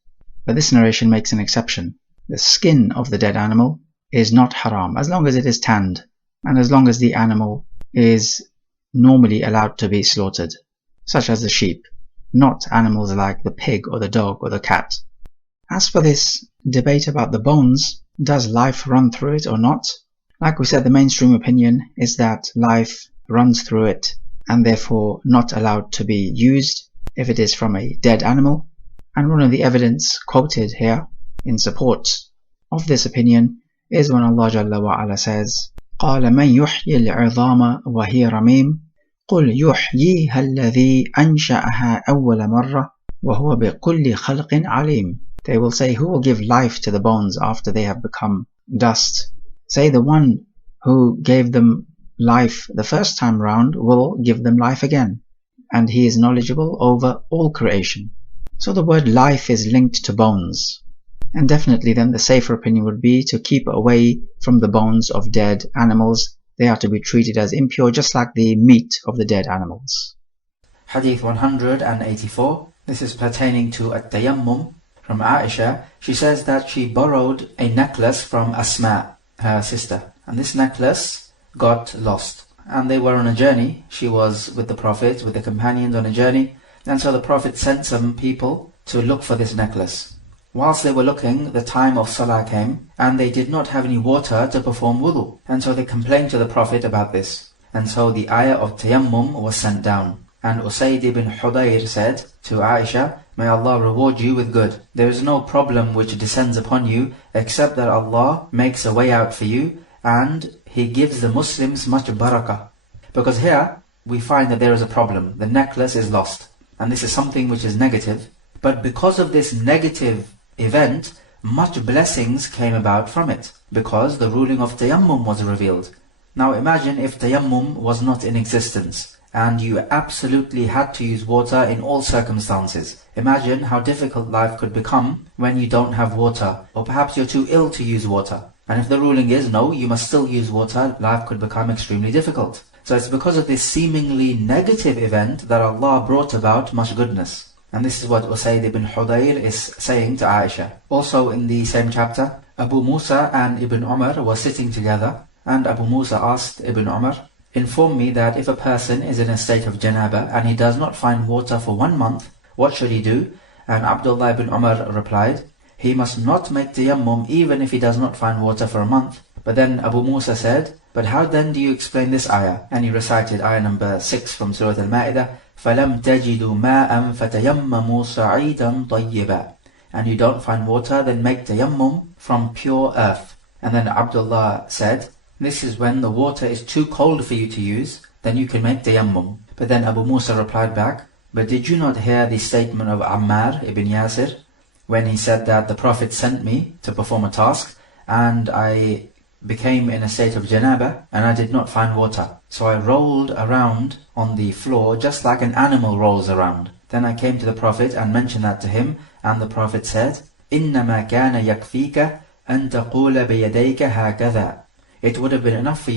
But this narration makes an exception. The skin of the dead animal is not haram, as long as it is tanned, and as long as the animal is normally allowed to be slaughtered, such as the sheep, not animals like the pig or the dog or the cat. As for this debate about the bones, does life run through it or not? Like we said, the mainstream opinion is that life runs through it and therefore not allowed to be used if it is from a dead animal. And one of the evidence quoted here in support of this opinion is when Allah Jalla wa Ala says, قَالَ مَنْ يُحْيِي الْعِظَامَ وَهِيَ رَمِيمٌ قُلْ يُحْيِيهَا الَّذِي أَنْشَأَهَا أَوَّلَ مَرَّةٍ وَهُوَ بِكُلِّ خَلْقٍ عَلِيمٌ. They will say, who will give life to the bones after they have become dust? Say, the one who gave them life the first time round will give them life again, and he is knowledgeable over all creation. So the word life is linked to bones. And definitely then the safer opinion would be to keep away from the bones of dead animals. They are to be treated as impure, just like the meat of the dead animals. Hadith 184. This is pertaining to at-tayammum. From Aisha, she says that she borrowed a necklace from Asma, her sister. And this necklace got lost. And they were on a journey. She was with the Prophet, with the companions on a journey. And so the Prophet sent some people to look for this necklace. Whilst they were looking, the time of Salah came, and they did not have any water to perform wudu. And so they complained to the Prophet about this. And so the ayah of tayammum was sent down. And Usayd ibn Hudayr said to Aisha, may Allah reward you with good. There is no problem which descends upon you, except that Allah makes a way out for you, and He gives the Muslims much barakah. Because here, we find that there is a problem. The necklace is lost. And this is something which is negative. But because of this negative event, much blessings came about from it, because the ruling of tayammum was revealed. Now imagine if tayammum was not in existence, and you absolutely had to use water in all circumstances. Imagine how difficult life could become when you don't have water, or perhaps you're too ill to use water. And if the ruling is, no, you must still use water, life could become extremely difficult. So it's because of this seemingly negative event that Allah brought about much goodness. And this is what Usayd ibn Hudayr is saying to Aisha. Also in the same chapter, Abu Musa and Ibn Umar were sitting together, and Abu Musa asked Ibn Umar, inform me that if a person is in a state of janaba and he does not find water for 1 month, what should he do? And Abdullah ibn Umar replied, he must not make tayammum even if he does not find water for a month. But then Abu Musa said, but how then do you explain this ayah? And he recited ayah number 6 from Surah Al-Ma'idah, فَلَمْ تَجِدُوا مَاءً فَتَيَمَّمُوا صَعِيدًا طَيِّبًا. And you don't find water, then make tayammum from pure earth. And then Abdullah said, this is when the water is too cold for you to use, then you can make tayammum. But then Abu Musa replied back, but did you not hear the statement of Ammar ibn Yasir, when he said that the Prophet sent me to perform a task, and I became in a state of janaba, and I did not find water. So I rolled around on the floor just like an animal rolls around. Then I came to the Prophet and mentioned that to him, and the Prophet said, إِنَّمَا كَانَ يَكْفِيكَ أَن تَقُولَ بِيَدَيْكَ هَكَذَا. It would have been enough for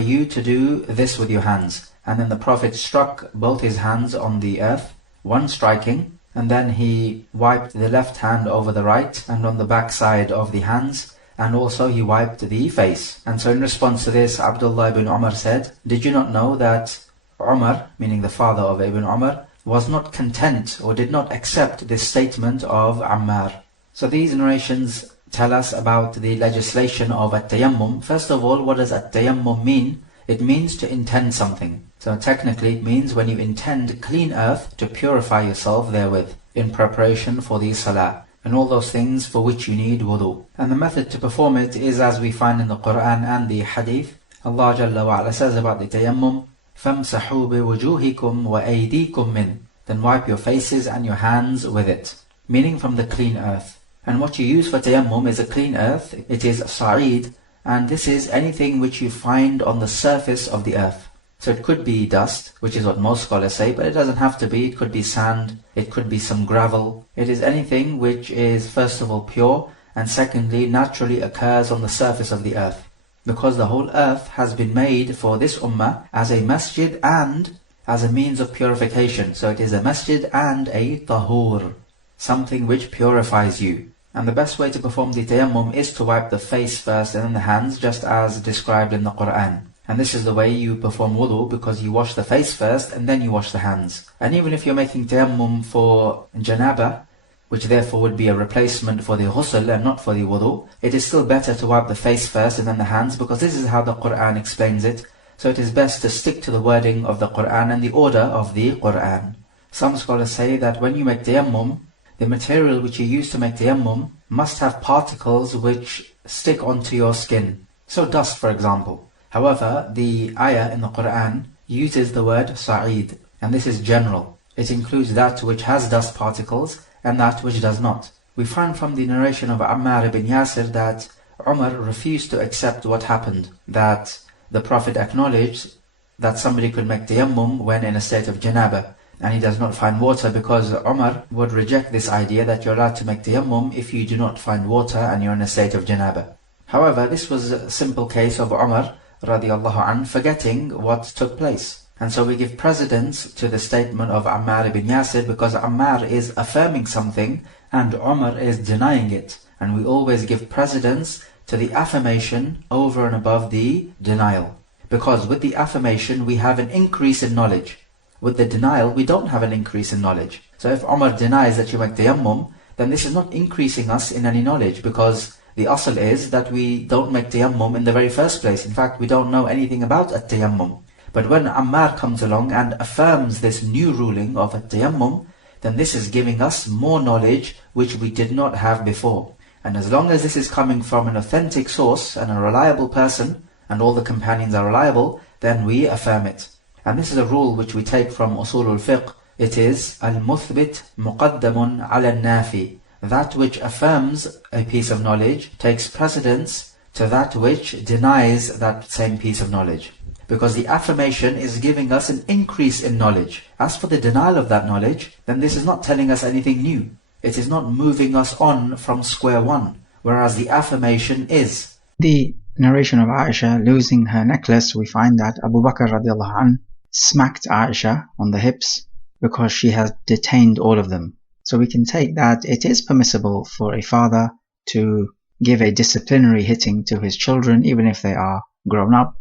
you to do this with your hands. And then the Prophet struck both his hands on the earth, one striking, and then he wiped the left hand over the right and on the back side of the hands, and also he wiped the face. And so in response to this, Abdullah ibn Umar said, "Did you not know that Umar," meaning the father of Ibn Umar, "was not content or did not accept this statement of Ammar?" So these narrations tell us about the legislation of at-tayammum. First of all, what does at-tayammum mean? It means to intend something. So technically it means when you intend clean earth to purify yourself therewith in preparation for the salah and all those things for which you need wudu. And the method to perform it is as we find in the Quran and the Hadith. Allah Jalla wa Ala says about the tayammum, فَامْسَحُوا بِوُجُوهِكُمْ وَأَيْدِيكُمْ مِنْ, then wipe your faces and your hands with it, meaning from the clean earth. And what you use for tayammum is a clean earth. It is sa'id, and this is anything which you find on the surface of the earth. So it could be dust, which is what most scholars say, but it doesn't have to be. It could be sand, it could be some gravel. It is anything which is first of all pure, and secondly naturally occurs on the surface of the earth. Because the whole earth has been made for this ummah as a masjid and as a means of purification. So it is a masjid and a tahur, something which purifies you. And the best way to perform the tayammum is to wipe the face first and then the hands, just as described in the Quran. And this is the way you perform wudu, because you wash the face first and then you wash the hands. And even if you're making tayammum for janaba, which therefore would be a replacement for the ghusl and not for the wudu, it is still better to wipe the face first and then the hands, because this is how the Quran explains it. So it is best to stick to the wording of the Quran and the order of the Quran. Some scholars say that when you make tayammum, the material which you use to make tayammum must have particles which stick onto your skin. So dust, for example. However, the ayah in the Quran uses the word sa'id, and this is general. It includes that which has dust particles and that which does not. We find from the narration of Ammar ibn Yasir that Umar refused to accept what happened, that the Prophet acknowledged that somebody could make tayammum when in a state of janaba, and he does not find water, because Umar would reject this idea that you're allowed to make tayammum if you do not find water and you're in a state of janaba. However, this was a simple case of Umar radiallahu anh forgetting what took place. And so we give precedence to the statement of Ammar ibn Yasir, because Ammar is affirming something and Umar is denying it. And we always give precedence to the affirmation over and above the denial. Because with the affirmation we have an increase in knowledge. With the denial we don't have an increase in knowledge. So if Umar denies that you make tayammum, then this is not increasing us in any knowledge, because the asl is that we don't make tayammum in the very first place. In fact, we don't know anything about at-tayammum. But when Ammar comes along and affirms this new ruling of at-tayammum, then this is giving us more knowledge which we did not have before. And as long as this is coming from an authentic source and a reliable person, and all the companions are reliable, then we affirm it. And this is a rule which we take from Usulul Fiqh. It is al-muthbit muqaddamun ala al-nafi. That which affirms a piece of knowledge takes precedence to that which denies that same piece of knowledge. Because the affirmation is giving us an increase in knowledge. As for the denial of that knowledge, then this is not telling us anything new. It is not moving us on from square one, whereas the affirmation is. The narration of Aisha losing her necklace, we find that Abu Bakr radiallahu anh smacked Aisha on the hips because she has detained all of them. So we can take that it is permissible for a father to give a disciplinary hitting to his children, even if they are grown up,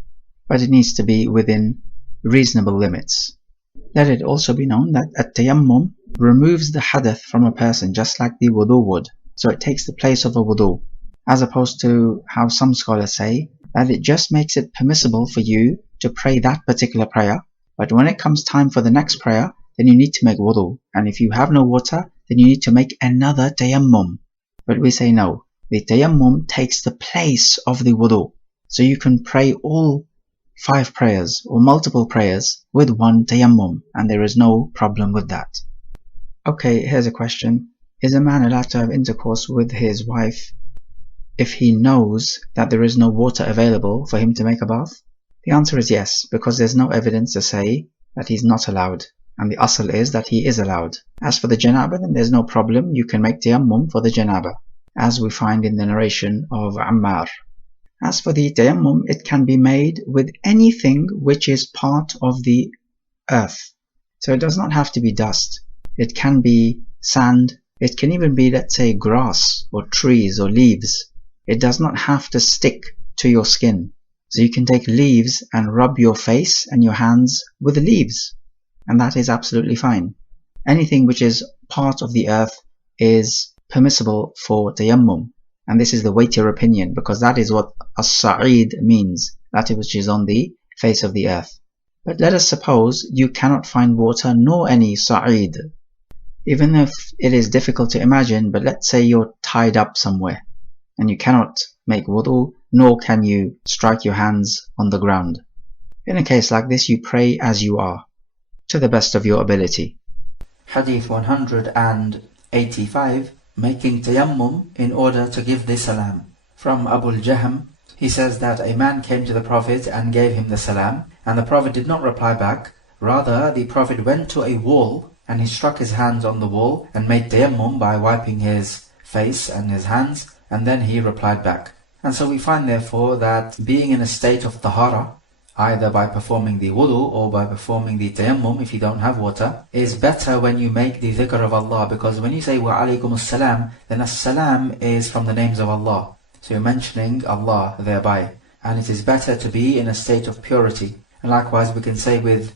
but it needs to be within reasonable limits. Let it also be known that at-tayammum removes the hadath from a person just like the wudu would. So it takes the place of a wudu, as opposed to how some scholars say that it just makes it permissible for you to pray that particular prayer, but when it comes time for the next prayer, then you need to make wudu, and if you have no water, then you need to make another tayammum. But we say no, the tayammum takes the place of the wudu, so you can pray all 5 prayers or multiple prayers with one tayammum, and there is no problem with that. Okay, here's a question. Is a man allowed to have intercourse with his wife if he knows that there is no water available for him to make a bath? The answer is yes, because there's no evidence to say that he's not allowed. And the asl is that he is allowed. As for the janaba, then there's no problem. You can make tayammum for the janaba, as we find in the narration of Ammar. As for the tayammum, it can be made with anything which is part of the earth. So it does not have to be dust. it can be sand, it can even be, let's say, grass or trees or leaves. It does not have to stick to your skin. So you can take leaves and rub your face and your hands with the leaves, and that is absolutely fine. Anything which is part of the earth is permissible for tayammum, and this is the weightier opinion, because that is what as-sa'id means, that which is on the face of the earth. But let us suppose you cannot find water nor any sa'id. Even if it is difficult to imagine, but let's say you're tied up somewhere and you cannot make wudu, nor can you strike your hands on the ground. In a case like this, you pray as you are, to the best of your ability. Hadith 185, making tayammum in order to give the salam. From Abu al-Jahm, he says that a man came to the Prophet and gave him the salam, and the Prophet did not reply back. Rather, the Prophet went to a wall and he struck his hands on the wall and made tayammum by wiping his face and his hands, and then he replied back. And so we find therefore that being in a state of Tahaarah, either by performing the wudu or by performing the tayammum if you don't have water, is better when you make the dhikr of Allah, because when you say wa alaykum as-salam, then as-salam is from the names of Allah. So you're mentioning Allah thereby. And it is better to be in a state of purity. And likewise we can say with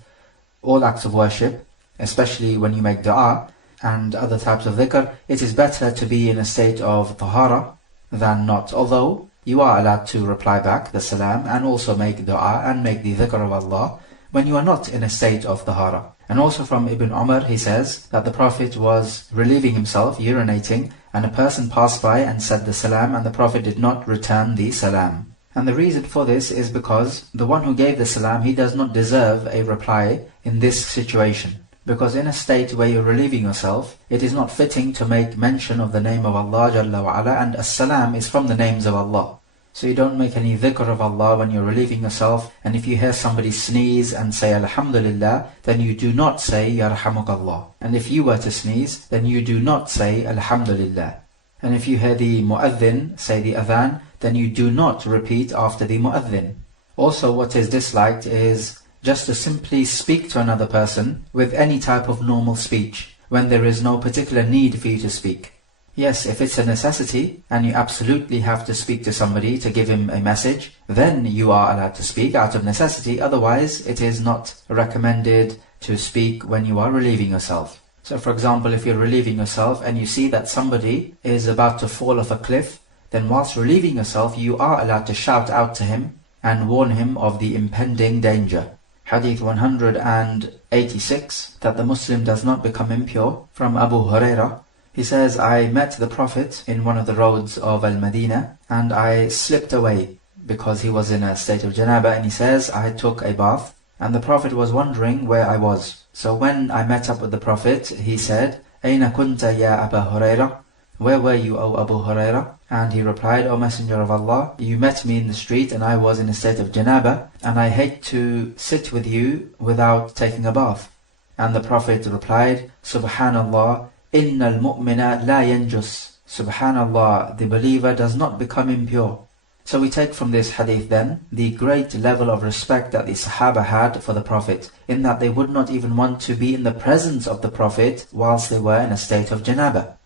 all acts of worship, especially when you make dua and other types of dhikr, it is better to be in a state of tahaarah than not. Although you are allowed to reply back the salam and also make dua and make the dhikr of Allah when you are not in a state of tahaarah. And also from Ibn Umar, he says that the Prophet was relieving himself, urinating, and a person passed by and said the salam, and the Prophet did not return the salam. And the reason for this is because the one who gave the salam, he does not deserve a reply in this situation. Because in a state where you're relieving yourself, it is not fitting to make mention of the name of Allah Jalla wa Ala, and as-salam is from the names of Allah. So you don't make any dhikr of Allah when you're relieving yourself, and if you hear somebody sneeze and say Alhamdulillah, then you do not say Yarhamukallah. And if you were to sneeze, then you do not say Alhamdulillah. And if you hear the mu'adhin say the adhan, then you do not repeat after the mu'adhin. Also, what is disliked is just to simply speak to another person with any type of normal speech, when there is no particular need for you to speak. Yes, if it's a necessity, and you absolutely have to speak to somebody to give him a message, then you are allowed to speak out of necessity. Otherwise, it is not recommended to speak when you are relieving yourself. So for example, if you're relieving yourself and you see that somebody is about to fall off a cliff, then whilst relieving yourself, you are allowed to shout out to him and warn him of the impending danger. Hadith 186, that the Muslim does not become impure, from Abu Hurairah. He says, I met the Prophet in one of the roads of Al-Madinah, and I slipped away because he was in a state of janaba, and he says, I took a bath, and the Prophet was wondering where I was. So when I met up with the Prophet, he said, Aina kunta ya Abu Hurairah? Where were you, O Abu Hurairah? And he replied, O Messenger of Allah, you met me in the street and I was in a state of janaba, and I hate to sit with you without taking a bath. And the Prophet replied, Subhanallah, Innal mu'mina la yanjus. Subhanallah, the believer does not become impure. So we take from this hadith then the great level of respect that the Sahaba had for the Prophet, in that they would not even want to be in the presence of the Prophet whilst they were in a state of janaba.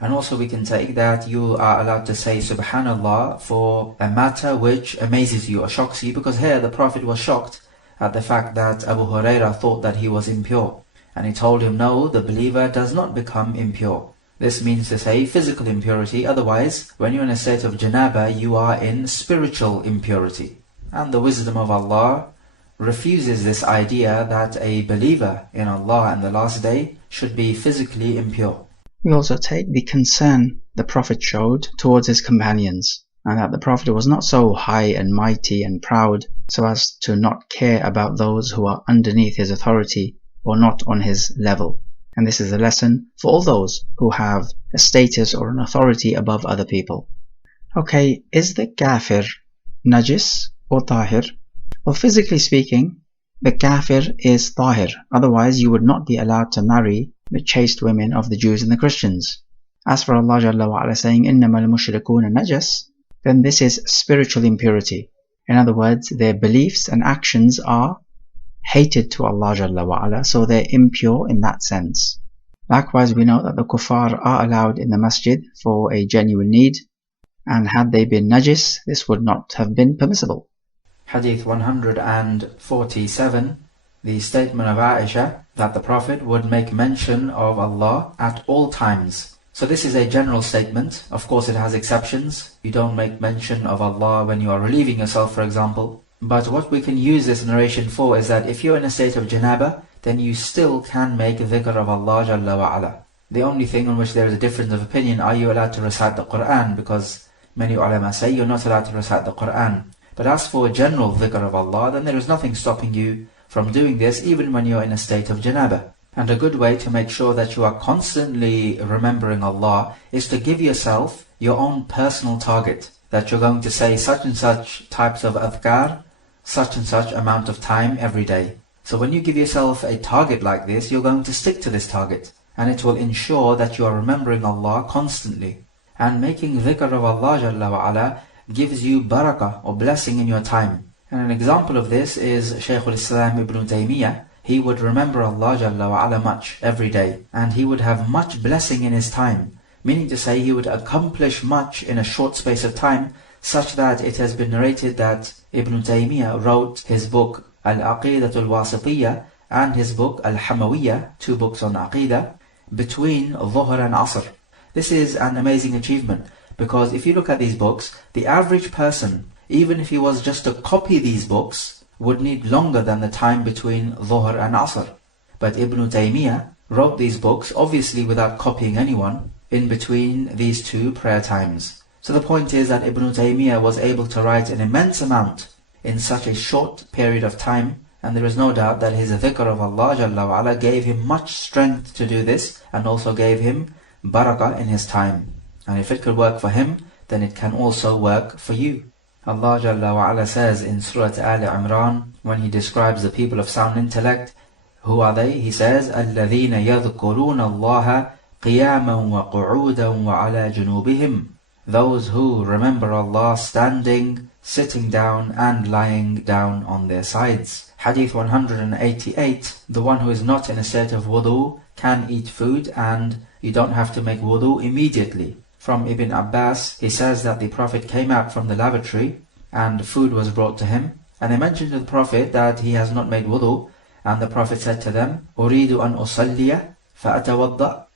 And also we can take that you are allowed to say Subhanallah for a matter which amazes you or shocks you, because here the Prophet was shocked at the fact that Abu Hurairah thought that he was impure. And he told him, no, the believer does not become impure. This means to say physical impurity, otherwise when you're in a state of janaba, you are in spiritual impurity. And the wisdom of Allah refuses this idea that a believer in Allah and the last day should be physically impure. We also take the concern the Prophet showed towards his companions, and that the Prophet was not so high and mighty and proud so as to not care about those who are underneath his authority or not on his level. And this is a lesson for all those who have a status or an authority above other people. Okay, is the kafir najis or tahir? Well, physically speaking, the kafir is tahir. Otherwise, you would not be allowed to marry the chaste women of the Jews and the Christians. As for Allah Jalla wa Ala saying, إِنَّمَا الْمُشْرِكُونَ نَجَسٌ, then this is spiritual impurity. In other words, their beliefs and actions are hated to Allah Jalla wa Ala, so they're impure in that sense. Likewise, we know that the kuffar are allowed in the masjid for a genuine need, and had they been najis, this would not have been permissible. Hadith 147, the statement of Aisha that the Prophet would make mention of Allah at all times. So this is a general statement. Of course it has exceptions. You don't make mention of Allah when you are relieving yourself, for example. But what we can use this narration for is that if you're in a state of janaba, then you still can make dhikr of Allah Jalla wa Ala. The only thing on which there is a difference of opinion, are you allowed to recite the Quran? Because many ulama say you're not allowed to recite the Quran. But as for general dhikr of Allah, then there is nothing stopping you from doing this even when you're in a state of janaba. And a good way to make sure that you are constantly remembering Allah is to give yourself your own personal target. That you're going to say such and such types of adhkar, such and such amount of time every day. So when you give yourself a target like this, you're going to stick to this target. And it will ensure that you are remembering Allah constantly. And making dhikr of Allah Jalla wa Ala gives you barakah or blessing in your time. And an example of this is Shaykh al-Islam Ibn Taymiyyah. He would remember Allah Jalla wa Ala much every day. And he would have much blessing in his time. Meaning to say he would accomplish much in a short space of time, such that it has been narrated that Ibn Taymiyyah wrote his book Al-Aqidatul Wasitiyya and his book Al-Hamawiyya, 2 books on Aqidah, between Dhuhr and Asr. This is an amazing achievement, because if you look at these books, the average person, even if he was just to copy these books, would need longer than the time between Dhuhr and Asr. But Ibn Taymiyyah wrote these books, obviously without copying anyone, in between these 2 prayer times. So the point is that Ibn Taymiyyah was able to write an immense amount in such a short period of time, and there is no doubt that his dhikr of Allah Jalla wa Ala gave him much strength to do this, and also gave him barakah in his time. And if it could work for him, then it can also work for you. Allah Jalla wa Ala says in Surah Al-Imran, when He describes the people of sound intellect, who are they? He says, الَّذِينَ يَذْكُرُونَ اللَّهَ قِيَامًا وَقُعُودًا وَعَلَى جُنُوبِهِمْ. Those who remember Allah standing, sitting down and lying down on their sides. Hadith 188, the one who is not in a state of wudu can eat food, and you don't have to make wudu immediately. From Ibn Abbas, he says that the Prophet came out from the lavatory and food was brought to him, and they mentioned to the Prophet that he has not made wudu, and the Prophet said to them, أُرِيدُ أَنْ أُصَلِّيَ فَأَتَوَضَّأ.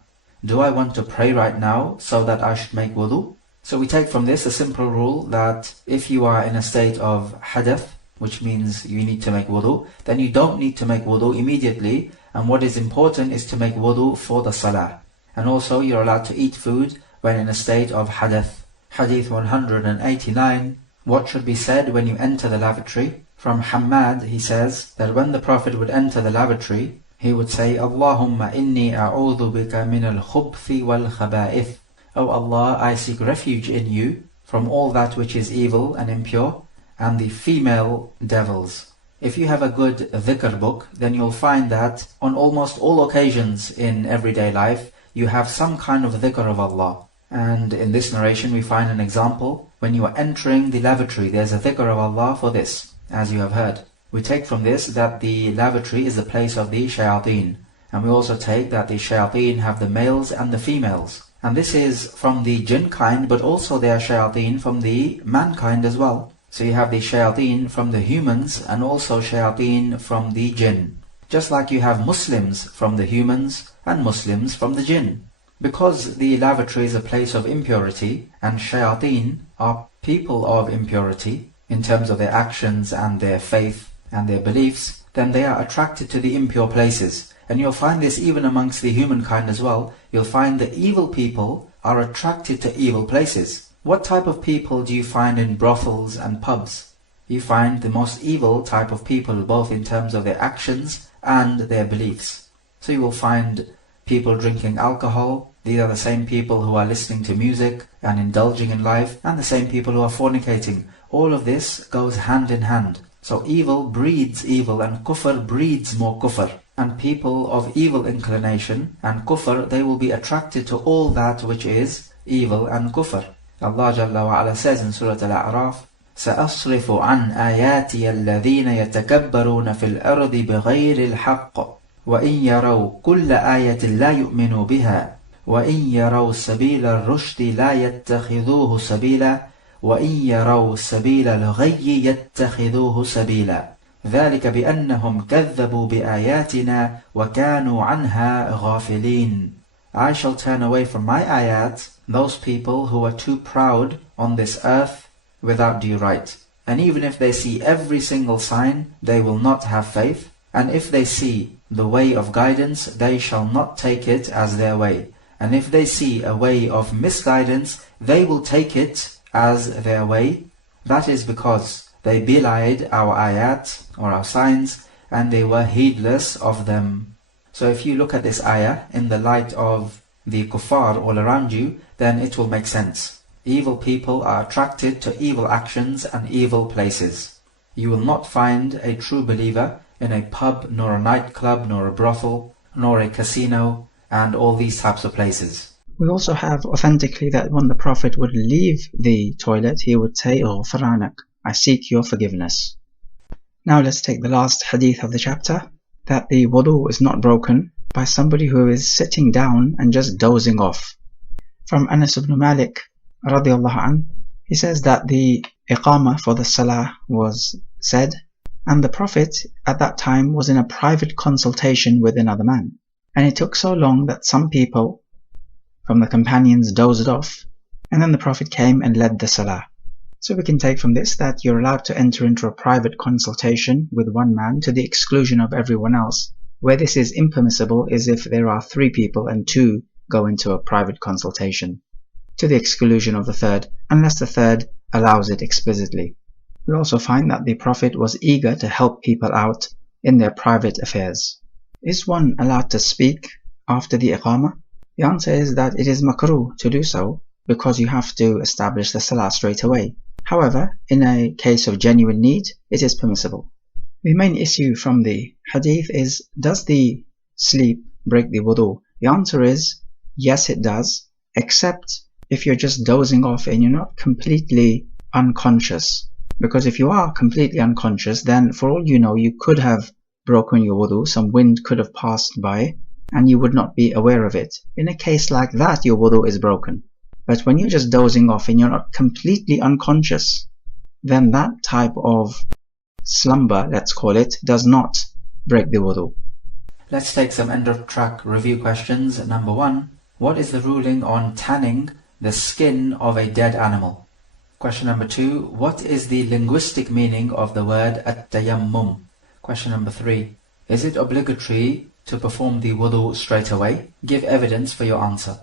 Do I want to pray right now so that I should make wudu? So we take from this a simple rule that if you are in a state of hadath, which means you need to make wudu, then you don't need to make wudu immediately, and what is important is to make wudu for the salah. And also you're allowed to eat food when in a state of hadath. Hadith 189, what should be said when you enter the lavatory? From Hammad, he says that when the Prophet would enter the lavatory, he would say, Allahumma inni a'udhu bika min al-khubthi wal-khaba'ith. O Allah, I seek refuge in you from all that which is evil and impure, and the female devils. If you have a good dhikr book, then you'll find that on almost all occasions in everyday life, you have some kind of dhikr of Allah. And in this narration we find an example. When you are entering the lavatory, there's a dhikr of Allah for this, as you have heard. We take from this that the lavatory is the place of the shayateen. And we also take that the shayateen have the males and the females. And this is from the jinn kind, but also they are shayateen from the mankind as well. So you have the shayateen from the humans and also shayateen from the jinn. Just like you have Muslims from the humans and Muslims from the jinn. Because the lavatory is a place of impurity and shayateen are people of impurity in terms of their actions and their faith and their beliefs, then they are attracted to the impure places. And you'll find this even amongst the humankind as well. You'll find that evil people are attracted to evil places. What type of people do you find in brothels and pubs? You find the most evil type of people, both in terms of their actions and their beliefs. So you will find people drinking alcohol. These are the same people who are listening to music and indulging in life, and the same people who are fornicating. All of this goes hand in hand. So evil breeds evil, and kufr breeds more kufr. And people of evil inclination and kufr, they will be attracted to all that which is evil and kufr. Allah Jalla wa Ala says in Surah Al-A'raf, سأصرف عن آياتي الذين يتكبرون في الأرض بغير الحق وإن يروا كل آية لا يؤمنوا بها وإن يروا سبيل الرشد لا يتخذوه سبيلا وإن يروا سبيل الغي يتخذوه سبيلا ذلك بأنهم كذبوا بآياتنا وكانوا عنها غافلين. I shall turn away from my ayat those people who are too proud on this earth without due right. And even if they see every single sign, they will not have faith. And if they see the way of guidance, they shall not take it as their way. And if they see a way of misguidance, they will take it as their way. That is because they belied our ayat, or our signs, and they were heedless of them. So if you look at this ayah in the light of the kuffar all around you, then it will make sense. Evil people are attracted to evil actions and evil places. You will not find a true believer in a pub, nor a nightclub, nor a brothel, nor a casino, and all these types of places. We also have authentically that when the Prophet would leave the toilet, he would say, "Ghufranak, I seek your forgiveness." Now let's take the last hadith of the chapter, that the wudu is not broken by somebody who is sitting down and just dozing off. From Anas ibn Malik radiallahu anh, he says that the iqamah for the salah was said, and the Prophet at that time was in a private consultation with another man. And it took so long that some people from the companions dozed off, and then the Prophet came and led the salah. So we can take from this that you're allowed to enter into a private consultation with one man to the exclusion of everyone else. Where this is impermissible is if there are 3 people and 2 go into a private consultation, to the exclusion of the third, unless the third allows it explicitly. We also find that the Prophet was eager to help people out in their private affairs. Is one allowed to speak after the iqamah? The answer is that it is makruh to do so, because you have to establish the salah straight away. However, in a case of genuine need, it is permissible. The main issue from the hadith is, does the sleep break the wudu? The answer is, yes it does, except if you're just dozing off and you're not completely unconscious. Because if you are completely unconscious, then for all you know, you could have broken your wudu, some wind could have passed by, and you would not be aware of it. In a case like that, your wudu is broken. But when you're just dozing off and you're not completely unconscious, then that type of slumber, let's call it, does not break the wudu. Let's take some end-of-track review questions. Number 1, what is the ruling on tanning the skin of a dead animal? Question number 2, what is the linguistic meaning of the word at-tayammum? Question number 3, is it obligatory to perform the wudu straight away? Give evidence for your answer.